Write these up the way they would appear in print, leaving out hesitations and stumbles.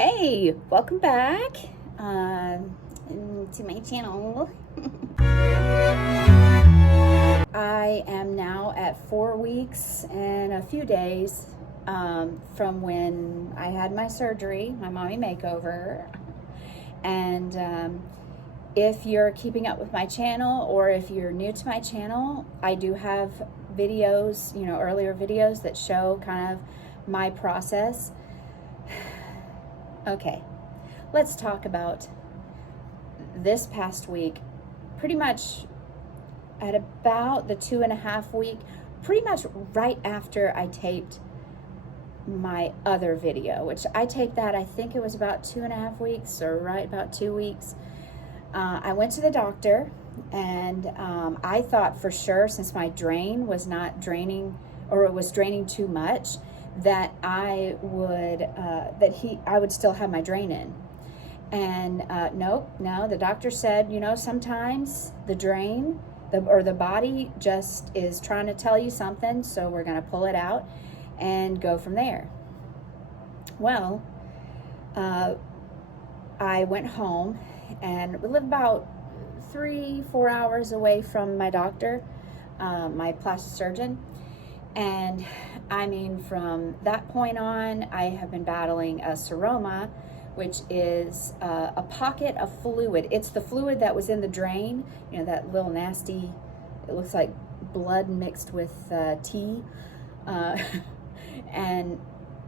Hey, welcome back to my channel. I am now at 4 weeks and a few days from when I had my surgery, my mommy makeover. And if you're keeping up with my channel, or if you're new to my channel, I do have videos, earlier videos that show kind of my process. Okay, let's talk about this past week. Pretty much at about the 2.5 week, pretty much right after I taped my other video, which I taped that, I think it was about 2.5 weeks, or right about 2 weeks. I went to the doctor, and I thought for sure, since my drain was not draining, or it was draining too much, that I would I would still have my drain in. And no, the doctor said, sometimes the drain, the body just is trying to tell you something, so we're going to pull it out and go from there. Well, I went home, and we live about 3-4 hours away from my doctor, my plastic surgeon. And I mean, from that point on, I have been battling a seroma, which is a pocket of fluid. It's the fluid that was in the drain, that little nasty, it looks like blood mixed with tea. And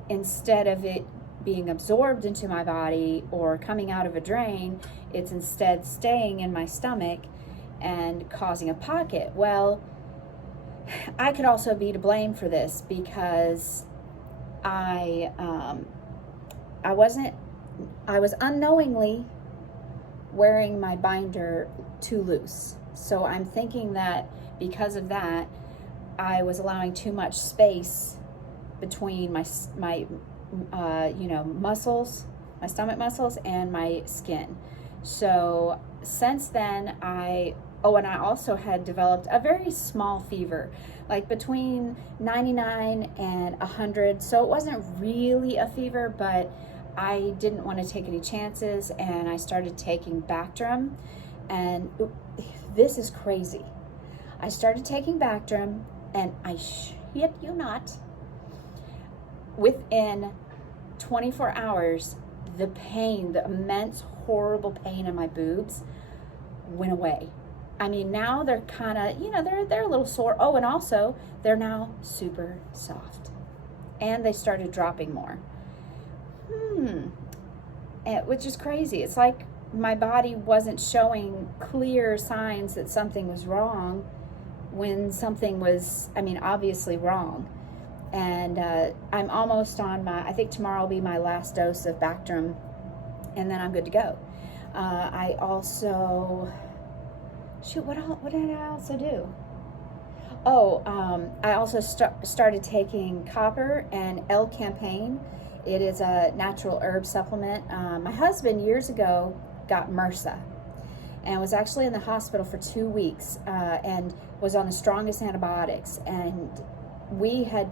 instead of it being absorbed into my body or coming out of a drain, it's instead staying in my stomach and causing a pocket. Well, I could also be to blame for this, because I was unknowingly wearing my binder too loose. So I'm thinking that because of that, I was allowing too much space between my muscles, my stomach muscles, and my skin. So since then, and I also had developed a very small fever, like between 99 and 100. So it wasn't really a fever, but I didn't want to take any chances, and I started taking Bactrim. And this is crazy. I started taking Bactrim, and I shit you not, within 24 hours, the pain, the immense, horrible pain in my boobs went away. I mean, now they're kind of, they're a little sore. Oh, and also, they're now super soft. And they started dropping more. Which is crazy. It's like my body wasn't showing clear signs that something was wrong when something was, obviously wrong. And I'm almost on I think tomorrow will be my last dose of Bactrim, and then I'm good to go. I also... what did I also do? I also started taking copper and L-campaign. It is a natural herb supplement. My husband years ago got MRSA and was actually in the hospital for 2 weeks and was on the strongest antibiotics. And they had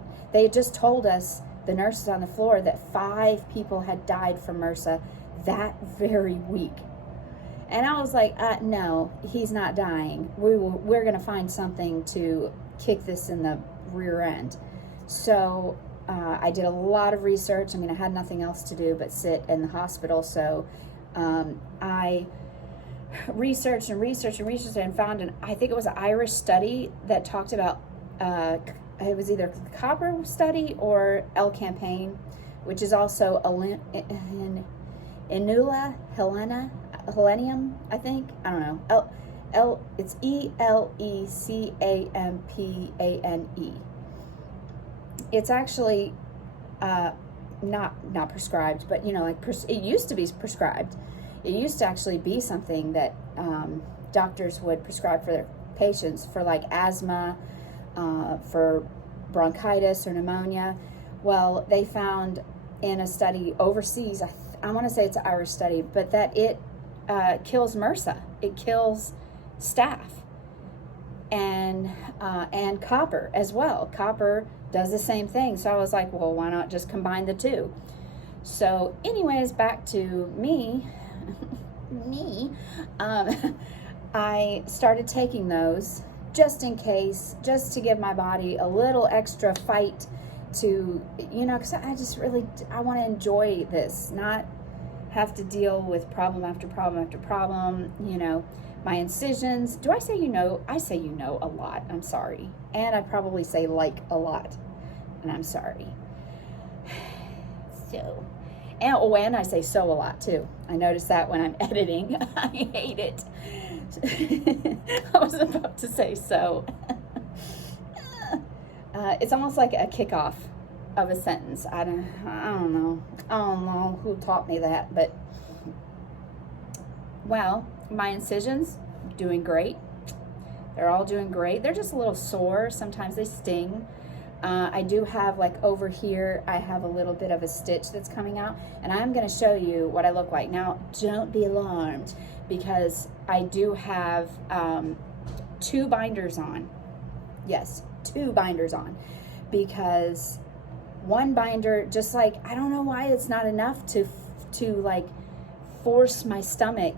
just told us, the nurses on the floor, that 5 people had died from MRSA that very week. And I was like, no, he's not dying. We're going to find something to kick this in the rear end. So I did a lot of research. I had nothing else to do but sit in the hospital. So I researched and found I think it was an Irish study that talked about, it was either the copper study or L-campaign, which is also Inula Helenium, I think. I don't know. It's ELECAMPANE. It's actually not prescribed, but it used to be prescribed. It used to actually be something that doctors would prescribe for their patients for like asthma, for bronchitis or pneumonia. Well, they found in a study overseas, I want to say it's an Irish study, but that it kills MRSA. It kills staph. And copper as well. Copper does the same thing. So I was like, well, why not just combine the two? So anyways, back to me. I started taking those just in case, just to give my body a little extra fight to, because I just really, I want to enjoy this, not have to deal with problem after problem after problem. My incisions. Do I say I say a lot. I'm sorry. And I probably say like a lot. And I'm sorry. So, and I say so a lot too. I notice that when I'm editing. I hate it. I was about to say so. It's almost like a kickoff of a sentence. I don't know who taught me that, but well, my incisions doing great. They're all doing great. They're just a little sore. Sometimes they sting. I do have, like, over here, I have a little bit of a stitch that's coming out, and I'm going to show you what I look like. Now, don't be alarmed, because I do have 2 binders on. Yes, 2 binders on, because one binder, just like, I don't know why it's not enough to like force my stomach,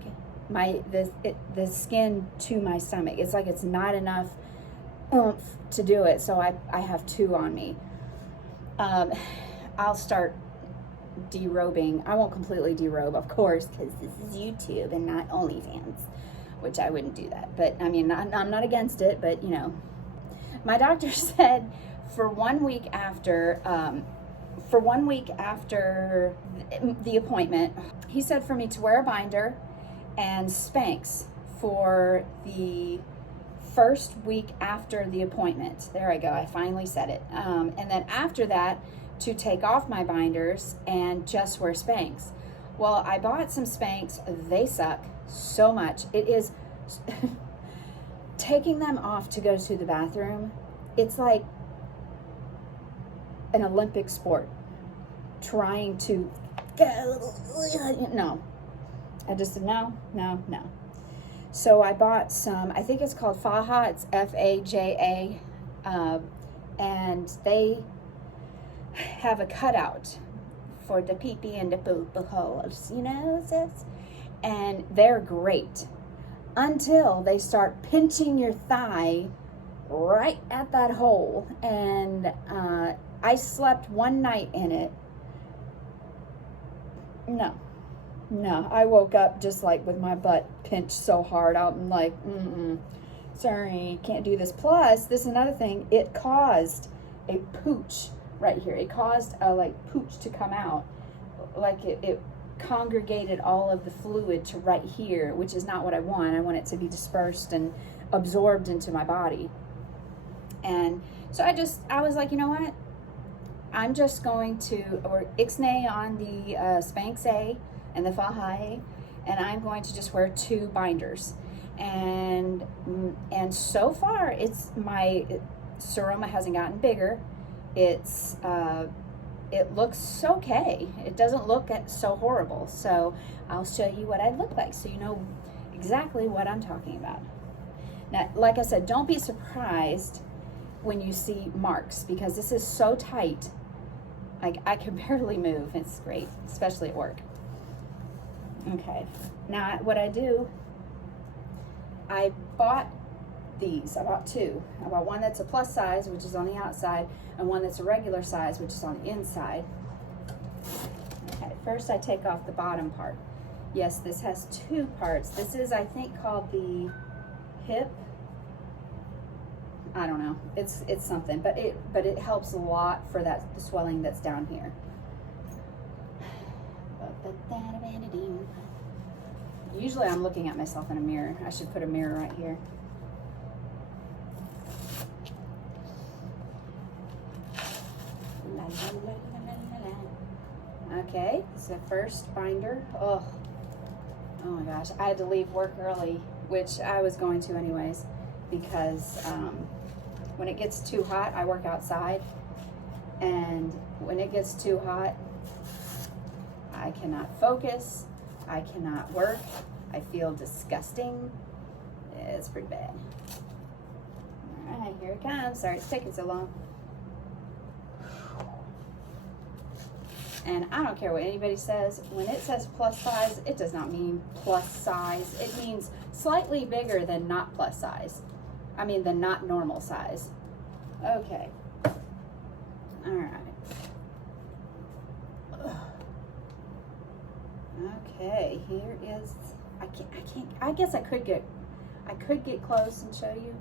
the skin to my stomach. It's like it's not enough oomph to do it, so I have 2 on me. I'll start derobing. I won't completely derobe, of course, because this is YouTube and not OnlyFans, which I wouldn't do that. But I mean, I'm not against it, but my doctor said for 1 week after the appointment, he said for me to wear a binder and Spanx for the first week after the appointment. There I go. I finally said it. And then after that, to take off my binders and just wear Spanx. Well, I bought some Spanx. They suck so much. It is taking them off to go to the bathroom. It's like an Olympic sport. Trying to go. No. I just said no. So I bought some, I think it's called Faja, it's Faja, and they have a cutout for the pee-pee and the poop holes, sis? And they're great until they start pinching your thigh right at that hole. And I slept one night in it. No, I woke up just like with my butt pinched so hard. I'm like, sorry, can't do this. Plus, this is another thing. It caused a pooch right here. It caused a pooch to come out. Like it congregated all of the fluid to right here, which is not what I want. I want it to be dispersed and absorbed into my body. And so I was like, you know what? I'm just going to, or Ixnay on the Spanx A and the Faja, and I'm going to just wear 2 binders. And so far, my seroma hasn't gotten bigger. It looks okay. It doesn't look so horrible. So I'll show you what I look like, so you know exactly what I'm talking about. Now, like I said, don't be surprised when you see marks, because this is so tight. I can barely move. It's great, especially at work. Okay, now what I do, I bought these. I bought 2. I bought one that's a plus size, which is on the outside, and one that's a regular size, which is on the inside. Okay, first I take off the bottom part. Yes, this has 2 parts. This is, I think, called the hip. I don't know. It's something, but it helps a lot for the swelling that's down here. Usually I'm looking at myself in a mirror. I should put a mirror right here. Okay, this is the first binder. Oh my gosh, I had to leave work early, which I was going to anyways, because when it gets too hot, I work outside, and when it gets too hot, I cannot focus, I cannot work, I feel disgusting. It's pretty bad. All right, here it comes. Sorry it's taking so long. And I don't care what anybody says. When it says plus size, it does not mean plus size. It means slightly bigger than not plus size. I mean, the not normal size. Okay. All right. Okay, here is, I guess I could get close and show you.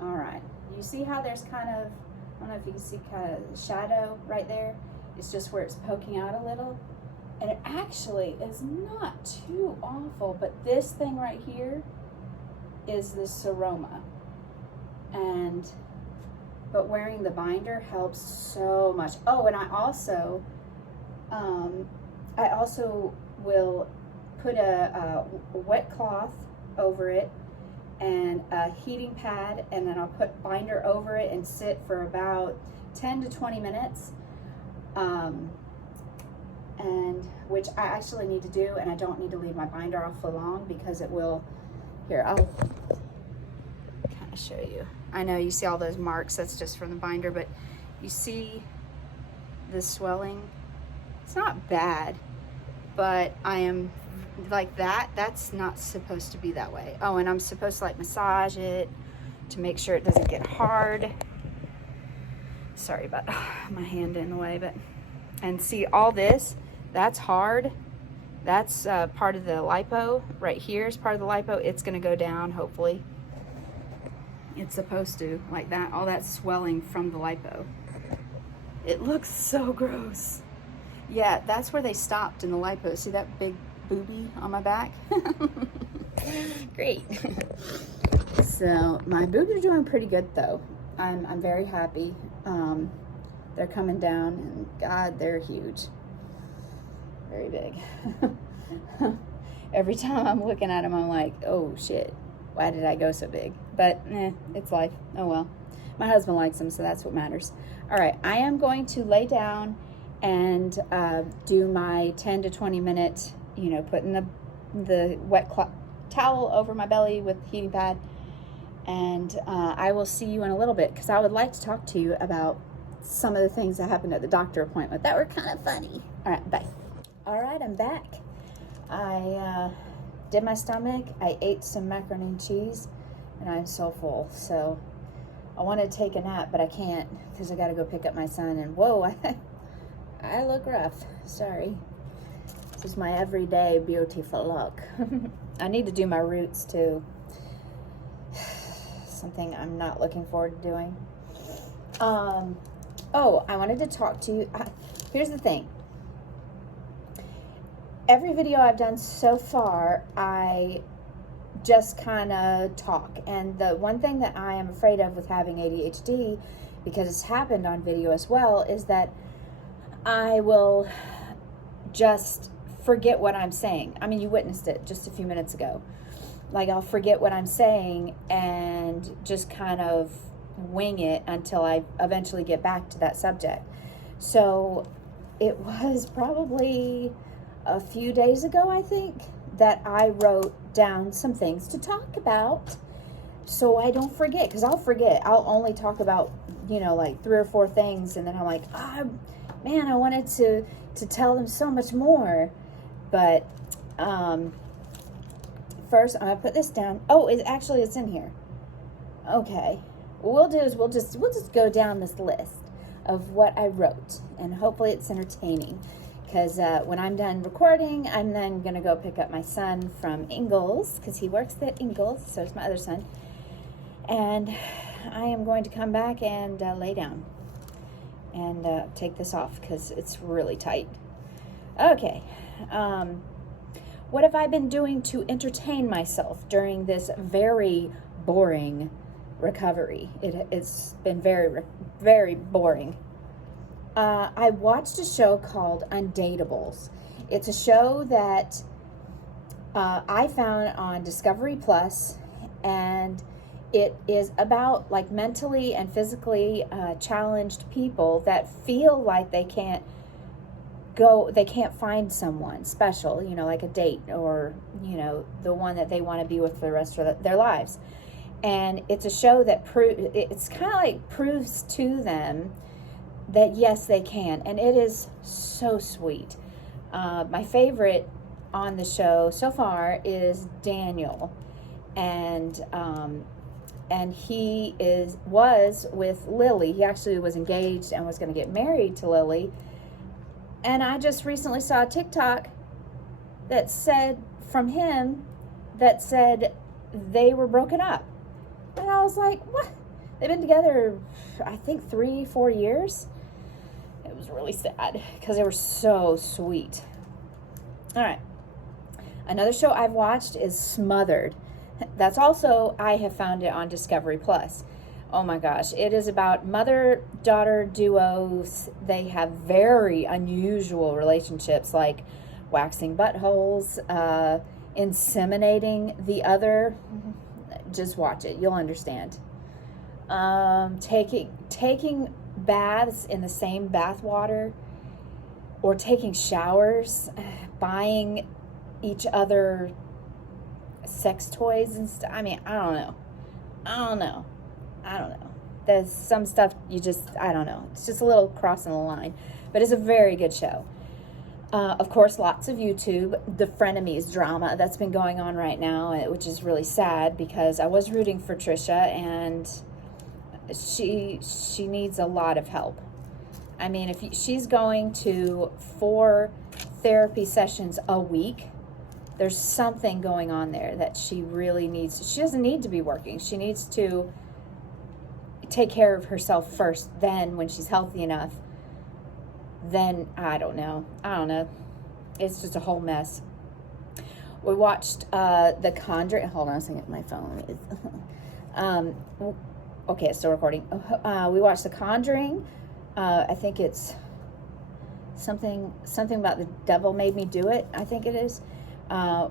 All right. You see how there's kind of, I don't know if you can see kind of shadow right there. It's just where it's poking out a little. And it actually is not too awful, but this thing right here is the seroma. But wearing the binder helps so much. Oh, and I also will put a wet cloth over it and a heating pad, and then I'll put binder over it and sit for about 10 to 20 minutes. And which I actually need to do, and I don't need to leave my binder off for long because it will, here, I'll kind of show you. I know you see all those marks, that's just from the binder, but you see the swelling. It's not bad, but I am like that's not supposed to be that way. Oh, and I'm supposed to like massage it to make sure it doesn't get hard. Sorry about my hand in the way, but, and see all this, that's hard. That's part of the lipo. Right here is part of the lipo. It's gonna go down, hopefully. It's supposed to, like that, all that swelling from the lipo. It looks so gross. Yeah, that's where they stopped in the lipo. See that big boobie on my back? Great. So my boobs are doing pretty good though. I'm very happy. They're coming down, and God, they're huge. Very big. Every time I'm looking at them, I'm like, oh shit, why did I go so big? But it's life. Oh well. My husband likes them, so that's what matters. All right, I am going to lay down and do my 10 to 20 minute, you know, putting the wet towel over my belly with the heating pad. And I will see you in a little bit, because I would like to talk to you about some of the things that happened at the doctor appointment that were kind of funny. All right, bye. All right, I'm back. I did my stomach. I ate some macaroni and cheese, and I'm so full. So I want to take a nap, but I can't because I got to go pick up my son. And whoa, I look rough. Sorry. This is my everyday beautiful look. I need to do my roots too. Something I'm not looking forward to doing. Oh, I wanted to talk to you. Here's the thing. Every video I've done so far, I just kind of talk. And the one thing that I am afraid of with having ADHD, because it's happened on video as well, is that I will just forget what I'm saying. I mean, you witnessed it just a few minutes ago. Like, I'll forget what I'm saying and just kind of wing it until I eventually get back to that subject. So it was probably a few days ago, I think, that I wrote down some things to talk about so I don't forget, because I'll forget. I'll only talk about, you know, like 3 or 4 things, and then I'm like, man, I wanted to tell them so much more. But first, I'm gonna put this down. Oh, it's in here. Okay. What we'll do is we'll just go down this list of what I wrote, and hopefully it's entertaining. Because when I'm done recording, I'm then gonna go pick up my son from Ingalls, because he works at Ingalls. So is my other son, and I am going to come back and lay down and take this off because it's really tight. Okay. What have I been doing to entertain myself during this very boring recovery? It's been very, very boring. I watched a show called Undateables. It's a show that I found on Discovery Plus, and it is about like mentally and physically challenged people that feel like they can't find someone special, you know, like a date, or, you know, the one that they want to be with for the rest of their lives. And it's a show that it's kind of like proves to them that yes, they can. And it is so sweet. My favorite on the show so far is Daniel. And he was with Lily. He actually was engaged and was going to get married to Lily. And I just recently saw a TikTok that said, from him, that said they were broken up. And I was like, what? They've been together, I think, 3-4 years. It was really sad because they were so sweet. All right. Another show I've watched is Smothered. That's also, I have found it on Discovery Plus. Oh my gosh. It is about mother-daughter duos. They have very unusual relationships, like waxing buttholes, inseminating the other. Just watch it. You'll understand. Taking baths in the same bath water, or taking showers, buying each other sex toys and stuff. I mean, I don't know. There's some stuff I don't know. It's just a little crossing the line, but it's a very good show. Of course, lots of YouTube, the frenemies drama that's been going on right now, which is really sad because I was rooting for Trisha, and she needs a lot of help. I mean, if she's going to 4 therapy sessions a week, there's something going on there that she really needs. She doesn't need to be working. She needs to take care of herself first. Then when she's healthy enough, then I don't know. It's just a whole mess. We watched The Conjuring. Hold on a second, my phone. Okay, it's still recording. We watched The Conjuring. I think it's something about the devil made me do it. I think it is.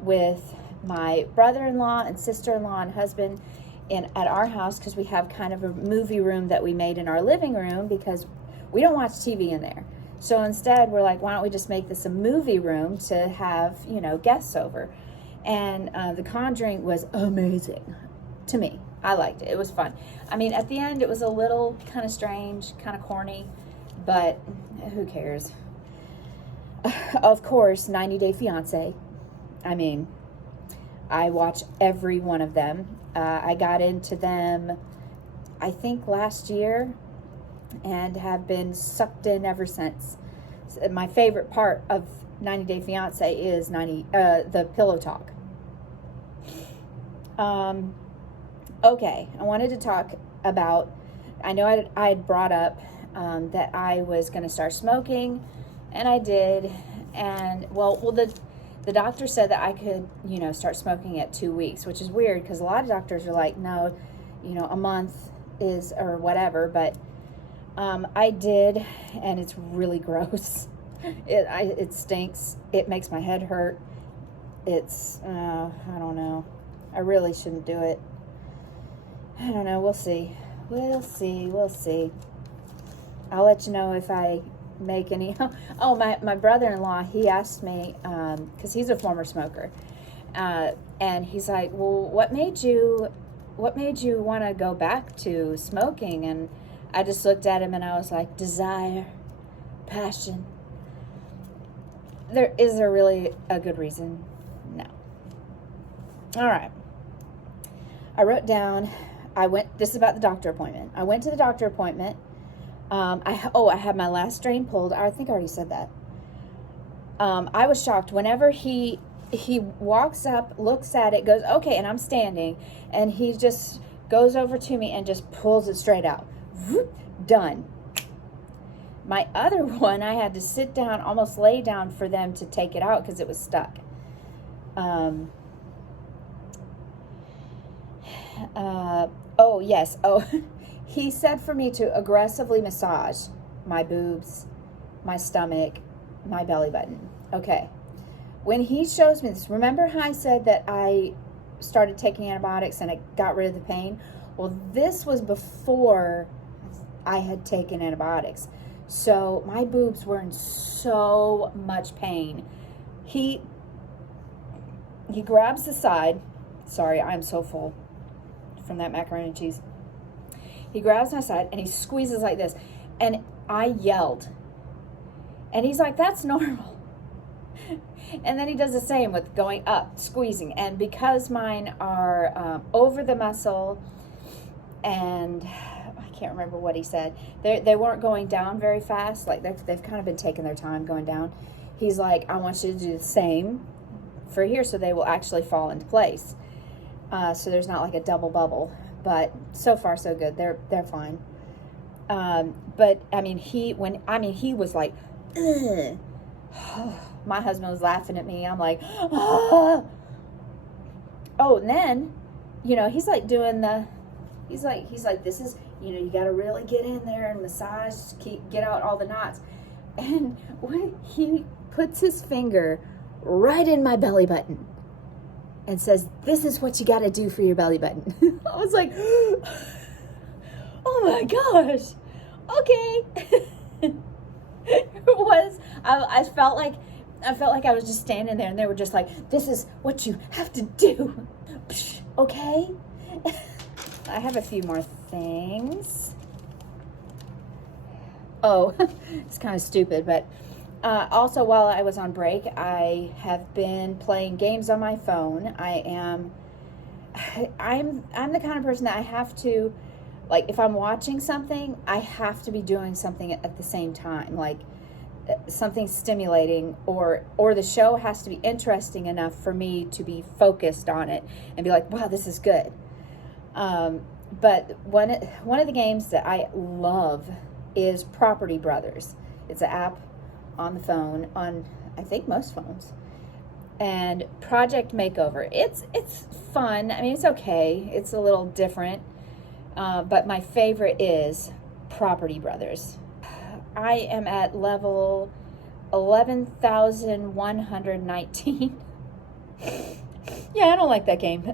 With my brother-in-law and sister-in-law and husband at our house, because we have kind of a movie room that we made in our living room because we don't watch TV in there. So instead, we're like, why don't we just make this a movie room to have, guests over? And The Conjuring was amazing to me. I liked it. It was fun. I mean, at the end, it was a little kind of strange, kind of corny, but who cares? Of course, 90 Day Fiancé. I mean, I watch every one of them. I got into them, I think, last year, and have been sucked in ever since. My favorite part of 90 Day Fiancé is the pillow talk. Okay, I wanted to talk about, I know I had brought up that I was going to start smoking, and I did, and, the doctor said that I could, start smoking at 2 weeks, which is weird, because a lot of doctors are like, no, a month is, or whatever, but I did, and it's really gross. It stinks. It makes my head hurt. It's, I don't know. I really shouldn't do it. I don't know. We'll see. We'll see. I'll let you know if I make any. Oh, my brother-in-law, he asked me, because he's a former smoker, and he's like, well, what made you want to go back to smoking? And I just looked at him and I was like, desire, passion. Is there really a good reason? No. All right. I wrote down, this is about the doctor appointment. I went to the doctor appointment. I had my last strain pulled. I think I already said that. I was shocked. Whenever he walks up, looks at it, goes, okay, and I'm standing, and he just goes over to me and just pulls it straight out. Whoop, done. My other one, I had to sit down, almost lay down for them to take it out because it was stuck. Oh, yes. Oh, he said for me to aggressively massage my boobs, my stomach, my belly button. Okay. When he shows me this, remember how I said that I started taking antibiotics and it got rid of the pain? Well, this was before I had taken antibiotics. So my boobs were in so much pain. He grabs the side. Sorry, I'm so full from that macaroni and cheese. He grabs my side and he squeezes like this. And I yelled. And he's like, that's normal. And then he does the same with going up, squeezing. And because mine are over the muscle, and I can't remember what he said, they weren't going down very fast. Like they've kind of been taking their time going down. He's like, I want you to do the same for here so they will actually fall into place. So there's not like a double bubble. But so far so good. They're fine. But I mean, he was like, ugh. My husband was laughing at me. I'm like, ah. Oh, and then, he's like doing he's like, this is, you got to really get in there and massage, get out all the knots. And when he puts his finger right in my belly button and says, this is what you got to do for your belly button. I was like, oh my gosh. Okay. I felt like I was just standing there, and they were just like, this is what you have to do. Okay. I have a few more things. Oh, it's kind of stupid, but also while I was on break, I have been playing games on my phone. I'm the kind of person that I have to, like, if I'm watching something, I have to be doing something at the same time, like something stimulating, or the show has to be interesting enough for me to be focused on it and be like, wow, this is good. But one of the games that I love is Property Brothers. It's an app on the phone, on I think most phones. And Project Makeover. It's fun. I mean, it's okay. It's a little different. But my favorite is Property Brothers. I am at level 11,119. Yeah, I don't like that game.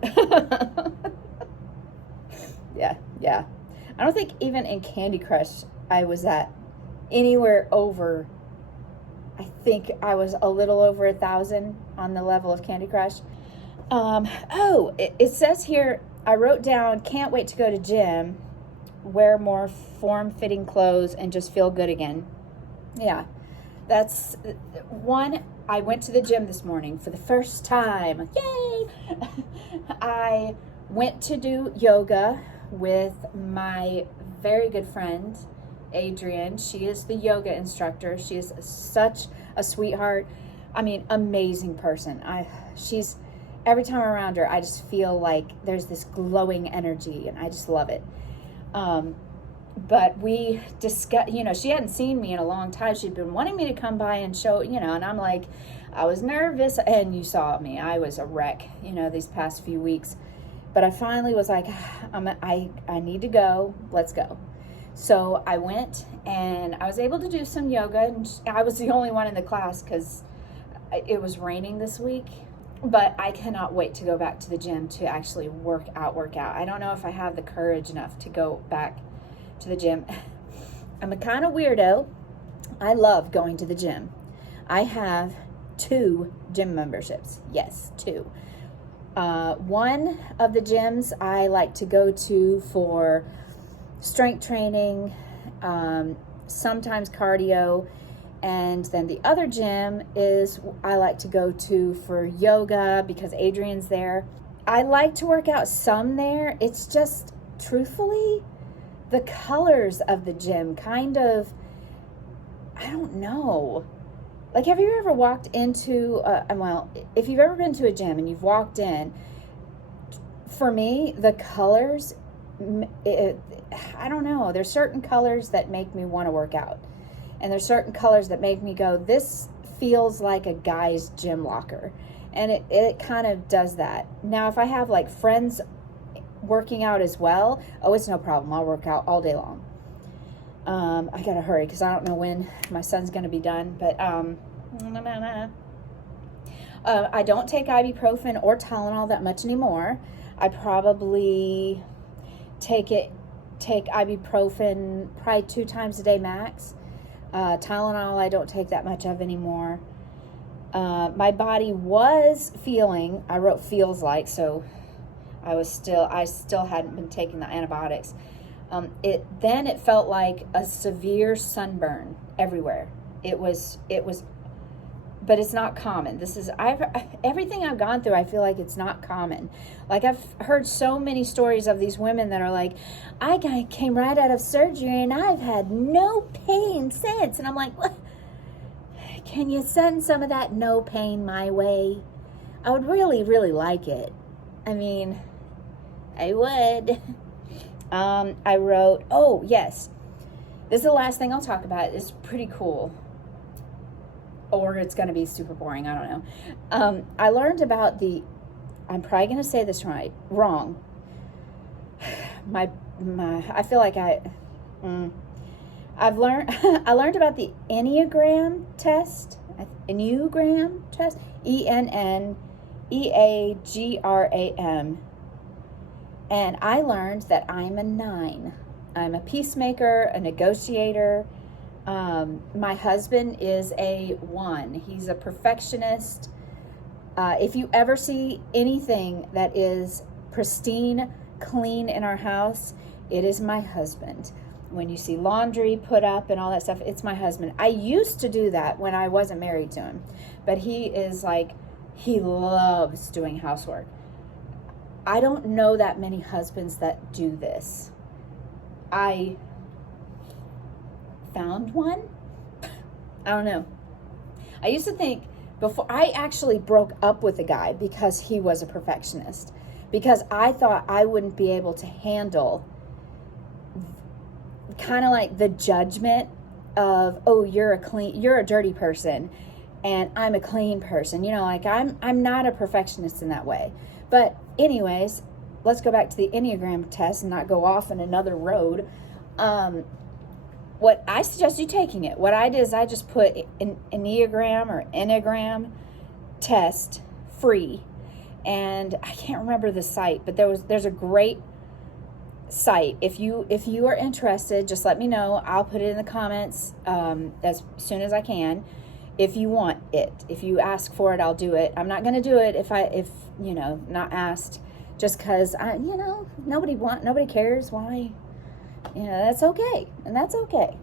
Yeah. I don't think even in Candy Crush I was at anywhere over, I think I was a little over 1,000 on the level of Candy Crush. It says here, I wrote down, can't wait to go to gym, wear more form-fitting clothes, and just feel good again. Yeah, that's one. I went to the gym this morning for the first time. Yay! I went to do yoga with my very good friend, Adrienne. She is the yoga instructor. She is such a sweetheart. I mean, amazing person. She's every time I'm around her, I just feel like there's this glowing energy, and I just love it. But we discussed, she hadn't seen me in a long time. She'd been wanting me to come by and show, and I'm like, I was nervous, and you saw me. I was a wreck, these past few weeks. But I finally was like, I need to go. Let's go. So I went, and I was able to do some yoga, and I was the only one in the class because it was raining this week. But I cannot wait to go back to the gym to actually work out. I don't know if I have the courage enough to go back to the gym. I'm a kind of weirdo. I love going to the gym. I have 2 gym memberships. Yes, 2. One of the gyms I like to go to for strength training, sometimes cardio, and then the other gym is I like to go to for yoga because Adrienne's there. I like to work out some there. It's just, truthfully, the colors of the gym kind of, I don't know. Like, have you ever walked into, if you've ever been to a gym and you've walked in, for me, the colors, I don't know. There's certain colors that make me want to work out. And there's certain colors that make me go, this feels like a guy's gym locker. And it kind of does that. Now, if I have like friends working out as well, it's no problem. I'll work out all day long. I gotta hurry because I don't know when my son's gonna be done. But I don't take ibuprofen or Tylenol that much anymore. I probably take ibuprofen probably 2 times a day max. Tylenol I don't take that much of anymore. My body was feeling, I wrote feels like, so I still hadn't been taking the antibiotics. It felt like a severe sunburn everywhere. It was, but it's not common. Everything I've gone through, I feel like it's not common. Like, I've heard so many stories of these women that are like, I came right out of surgery and I've had no pain since. And I'm like, what? Can you send some of that no pain my way? I would really, really like it. I mean, I would. I wrote, oh, yes. This is the last thing I'll talk about. It's pretty cool. Or it's going to be super boring. I don't know. I learned about I'm probably going to say this wrong. I feel like I've learned, I learned about the Enneagram test. Enneagram test. ENNEAGRAM. And I learned that I'm a 9. I'm a peacemaker, a negotiator. My husband is a 1. He's a perfectionist. If you ever see anything that is pristine, clean in our house, it is my husband. When you see laundry put up and all that stuff, it's my husband. I used to do that when I wasn't married to him, but he loves doing housework. I don't know that many husbands that do this. I found one. I don't know. I used to think before I actually broke up with a guy because he was a perfectionist, because I thought I wouldn't be able to handle kind of like the judgment of, oh, you're a dirty person and I'm a clean person. You know, like I'm not a perfectionist in that way. But anyways, let's go back to the Enneagram test and not go off on another road. What I suggest you taking it. What I did is I just put an Enneagram or Enneagram test free, and I can't remember the site, but there's a great site. If you are interested, just let me know. I'll put it in the comments as soon as I can. If you want it, if you ask for it, I'll do it. I'm not going to do it if not asked, just because nobody cares. Why? That's okay. And that's okay.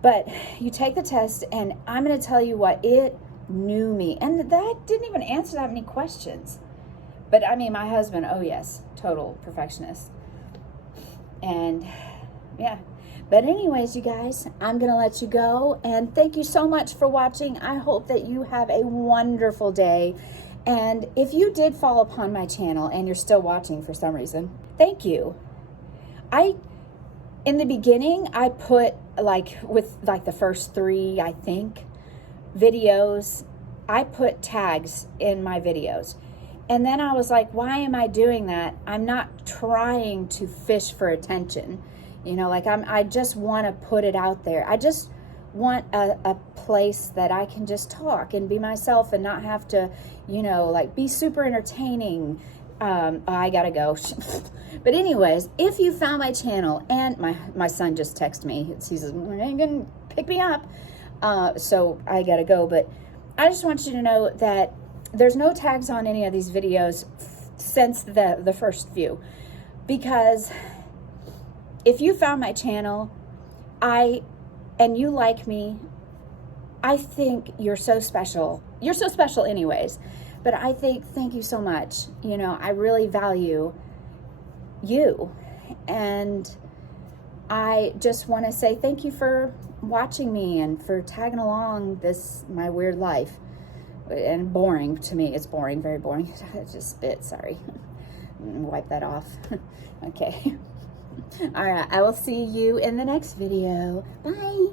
But you take the test, and I'm going to tell you what, it knew me. And that didn't even answer that many questions. But I mean, my husband, oh yes, total perfectionist. And yeah. But anyways, you guys, I'm going to let you go. And thank you so much for watching. I hope that you have a wonderful day. And if you did fall upon my channel and you're still watching for some reason, thank you. In the beginning, I put with the first 3, I think, videos, I put tags in my videos. And then I was like, why am I doing that? I'm not trying to fish for attention. I just want to put it out there. I just want a place that I can just talk and be myself and not have to, be super entertaining. I gotta go. But anyways, if you found my channel, and my son just texted me, he says, "Ain't gonna pick me up," so I gotta go. But I just want you to know that there's no tags on any of these videos since the first few, because if you found my channel, and you like me, I think you're so special. You're so special anyways. But I think, thank you so much. I really value you. And I just want to say thank you for watching me and for tagging along my weird life. And boring to me. It's boring, very boring. I just spit, sorry. Wipe that off. Okay. All right, I will see you in the next video. Bye.